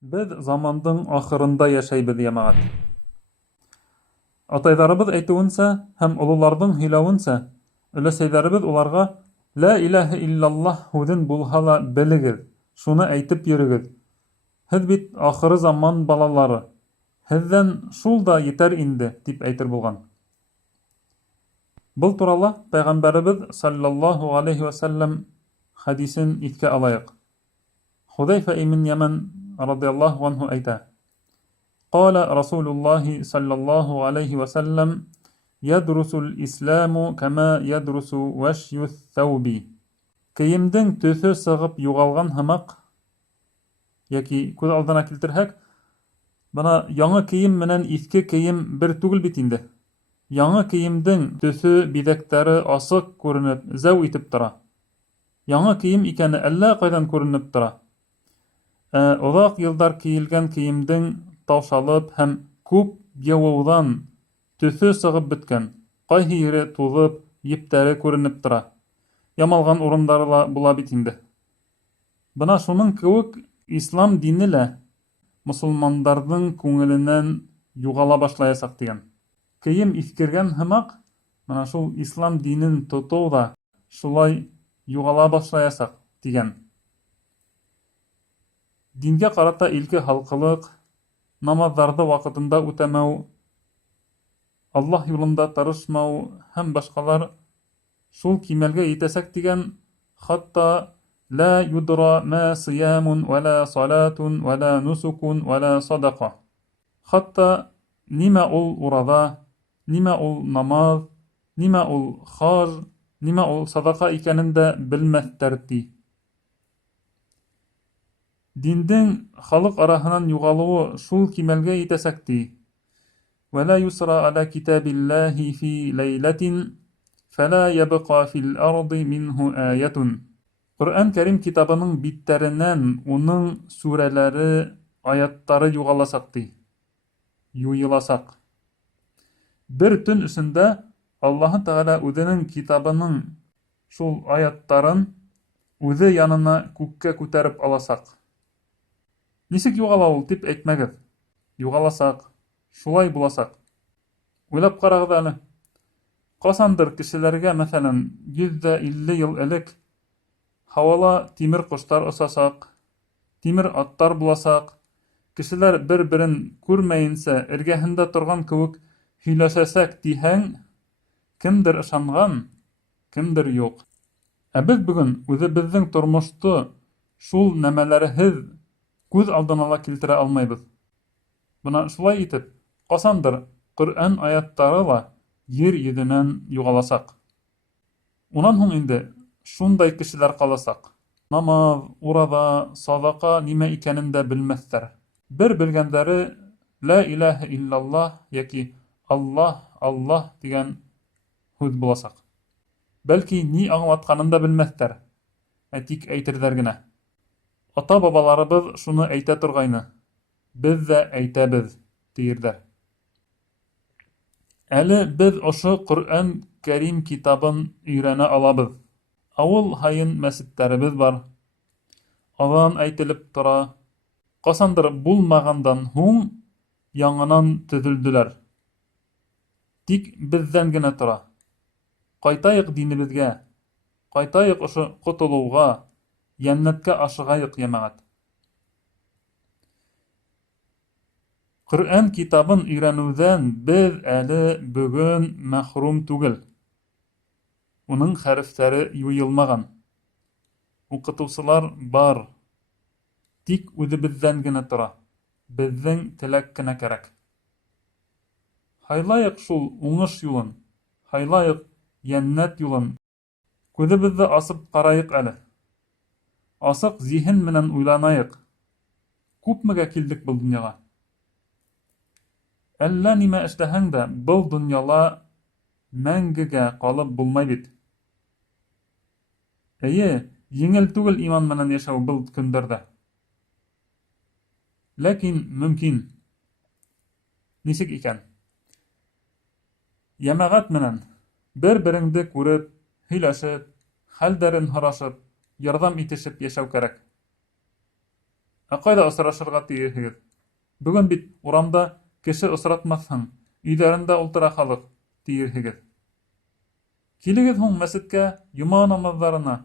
Беҙ замандың ахырында йәшәйбеҙ, йәмәғәт. Атайҙарыбыҙ әйтеүенсә һәм ололарҙың һөйләүенсә, өләсәйҙәребеҙ уларға «Лә иләһә илляллаһ» һүҙен булһа ла белегеҙ, шуны әйтеп йөрөгөҙ. Һеҙ бит ахыры заман балалары. Һеҙҙән шул да етәр инде, тип әйтер булған. Был турала Пәйғәмбәребеҙ саллаллаһу алейһи вәсәлләм хәдисен иҫкә алайыҡ. Худайфа ибн Яман радиаллаһу анһу әйтә: قال رسول الله صلى الله عليه وسلم يدرس الإسلام كما يدرس وشي الثوب. Кейемдең төҫө сығып юғалған һымаҡ, йәки күҙ алдына килтерһәк, бына яңы кейем менән иҫке кейем бер түгел бит инде. Яңы кейемдең төҫө, биҙәктәре асыҡ күренеп, зәү итеп тора. Яңы кейем икәне әллә ҡайҙан күренеп тора. Оҙаҡ йылдар кейелгән кейемдең таушалып һәм күп йыуыуҙан төҫө сығып бөткән, ҡайһы ере туҙып, ептәре күренеп тора. Ямалған урындары ла була бит инде. Бына шуның кеүек ислам дине лә мосолмандарҙың күңеленән юғала башлаясаҡ тигән. Кейем иҫкергән һымаҡ, бына шул ислам динен тотоу ҙа шулай юғала башлаясаҡ тигән. Дингә ҡарата илке һалҡылыҡ, намаҙҙарҙы ваҡытында үтәмәү, Аллаһ юлында тырышмау һәм башҡалар шул кимәлгә етәсәк тигән, хатта «Лә юдра мә сиямун, вәлә салатун, вәлә нусукун, вәлә садаҡа». Хатта нимә ул ураҙа, нимә ул намаҙ, нимә ул хаж, нимә ул садаҡа икәнен дә белмәҫтәр ти. Диндең халыҡ араһынан юғалыуы шул кимәлгә етәсәк ти. وَلَا يُسْرَى عَلَى كِتَابِ اللَّهِ فِي لَيْلَةٍ فَلَا يَبْقَى فِي الْأَرْضِ مِنْهُ آيَةٌ. Ҡөрьән Кәрим китабының биттәренән уның сүрәләре, аяттары юғаласаҡ ти. Юйыласаҡ. Бер төн эсендә Аллаһ Тәғәлә үҙенең китабының шул аяттарын үҙе янына күккә күтәреп аласаҡ. Нисек юғала ул тип әйтмәгеҙ. Юғаласаҡ. Шулай буласаҡ. Уйлап ҡарағыҙ әле. Ҡасандыр кешеләргә, мәҫәлән, 150 йыл элек һауала тимер ҡоштар осасаҡ, тимер аттар буласаҡ, кешеләр бер-берен күрмәйенсә эргәһендә торған кеүек һөйләшәсәк тиһәң, кемдер ышанған, кемдер юҡ. Ә беҙ бөгөн үҙебеҙҙең тормошто шул нәмәләрһеҙ күҙ алдына ла килтерә алмайбыҙ. Бына шулай итеп, ҡасандыр Ҡөрьән аяттары ла ер йөҙөнән юғаласаҡ. Унан һуң инде шундай кешеләр ҡаласаҡ. Намаҙ, ураҙа, саҙаҡа нимә икәнен дә белмәҫтәр. Бер белгәндәре «Лә иләһә илляллаһ» йәки «Аллаһ, Аллаһ» тигән һүҙ буласаҡ. Бәлки, ни аңлатҡанын да белмәҫтәр, тик әйтерҙәр генә. Ата-бабаларыбыҙ шуны әйтә торғайны. Беҙ ҙә әйтәбеҙ, тиерҙәр. Әле беҙ ошо Ҡөрьән Кәрим китабын өйрәнә алабыҙ. Ауыл һайын мәсеттәребеҙ бар. Аҙан әйтелеп тора. Ҡасандыр булмағандан һуң яңынан төҙөлдөләр. Тик беҙҙән генә тора. Ҡайтайыҡ динебеҙгә, ҡайтайыҡ ошо ҡотолоуға, йәннәткә ашығайыҡ, йәмәғәт. Ҡөрьән китабын өйрәнеүҙән беҙ әле бөгөн мәхрүм түгел. Уның хәрефтәре юйылмаған. Уҡытыусылар бар. Тик үҙебеҙҙән генә тора. Беҙҙең теләк кенә кәрәк. Һайлайыҡ шул уңыш юлын, һайлайыҡ йәннәт юлын. Күҙебеҙҙе асып ҡарайыҡ әле. Асыҡ зиһен менән уйланайыҡ. Күпмегә килдек был донъяға? Әллә нимә эшләһәң дә, был донъяла мәңгегә ҡалып булмай бит. Эйе, еңел түгел иман менән йәшәү был көндәрҙә. Ләкин мөмкин. Нисек икән? Йәмәғәт менән бер-береңде күреп, һөйләшеп, хәлдәрен һорашып, ярҙам итешеп йәшәү кәрәк. Ҡайҙа осрашырға тиерһегеҙ? Бөгөн бит урамда кеше осратмаҫһың, өйҙәрендә ултыра халыҡ, тиерһегеҙ. Килегеҙ һуң мәсеткә, йома намаҙҙарына.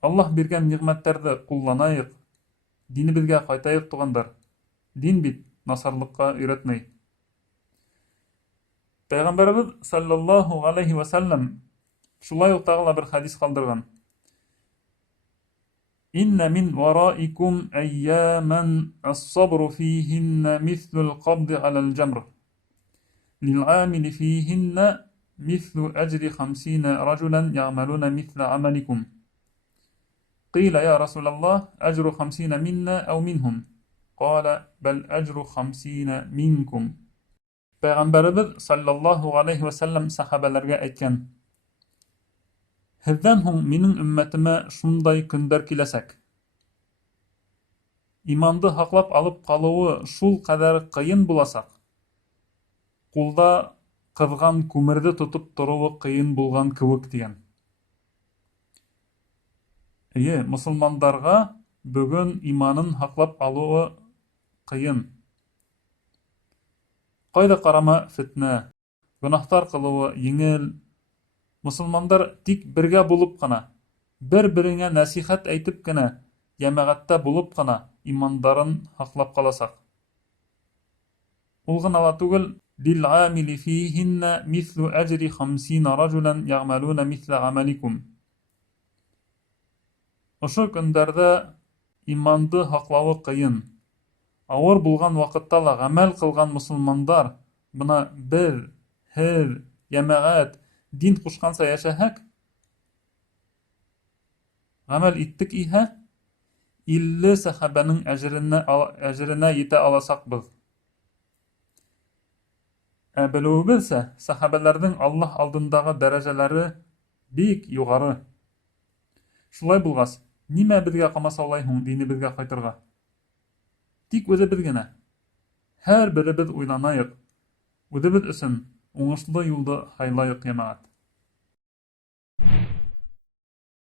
Аллаһ биргән ниғмәттәрҙе ҡулланайыҡ, динебеҙгә ҡайтайыҡ, туғандар. Дин бит насарлыҡҡа өйрәтмәй. Пәйғәмбәребеҙ саллаллаһу алейхи ва саллям шулай уҡ тағы ла бер хадис ҡалдырған. Инна мин вараикум әйяман ас-сабру фиһинна мислул ҡабди алал джамр. Лил'амили фиһинна мислу әжри 50 рajуlan яъмалуна мисла амаликум. قيل يا رسول الله أجر 50 منا أو منهم قال بل أجر 50 منكم. Peyğəmbərimiz sallallahu aleyhi ve sellem sahabələrə әйткән: Һеҙҙән һуң минең өммәтемә шундай көндәр киләсәк. Иманды һаҡлап алып ҡалыуы шул ҡәҙәр ҡыйын буласаҡ. Ҡулда ҡыҙған күмерҙе тотоп тороуы ҡыйын булған кеүек тигән. Эйе, мосолмандарға бөгөн иманын һаҡлап алыуы ҡыйын. Ҡайҙа ҡарама фетнә, гонаһтар ҡылыуы еңел. Мосолмандар тик бергә булып ҡына, бер-береңә нәсихәт әйтеп кенә, йәмәғәттә булып ҡына имандарын һаҡлап ҡаласаҡ. Ул ғына ла түгел, лил'амили фиһинна мислу әжри 50 рajуlan яъмалуна мисла амаликум. Ошо көндәрҙә иманды һаҡлауы ҡыйын. Ауыр булған ваҡытта ла ғәмәл ҡылған мосолмандар, бына бер, һеҙ, йәмәғәт, дин ҡушҡанса йәшәһәк, ғәмәл иттек иһә, 50 сәхәбәнең әжеренә етә аласаҡбыҙ. Ә белеүебеҙсә, сәхәбәләрҙең Аллаһ алдындағы дәрәжәләре бик юғары. Шулай булғас, нимә беҙгә ҡамасаулай һуң динебеҙгә ҡайтырға? Тик үҙебеҙ генә. Һәр беребеҙ уйланайыҡ. Үҙебеҙ өсөн уңышлы юлды һайлайыҡ, йәмәғәт.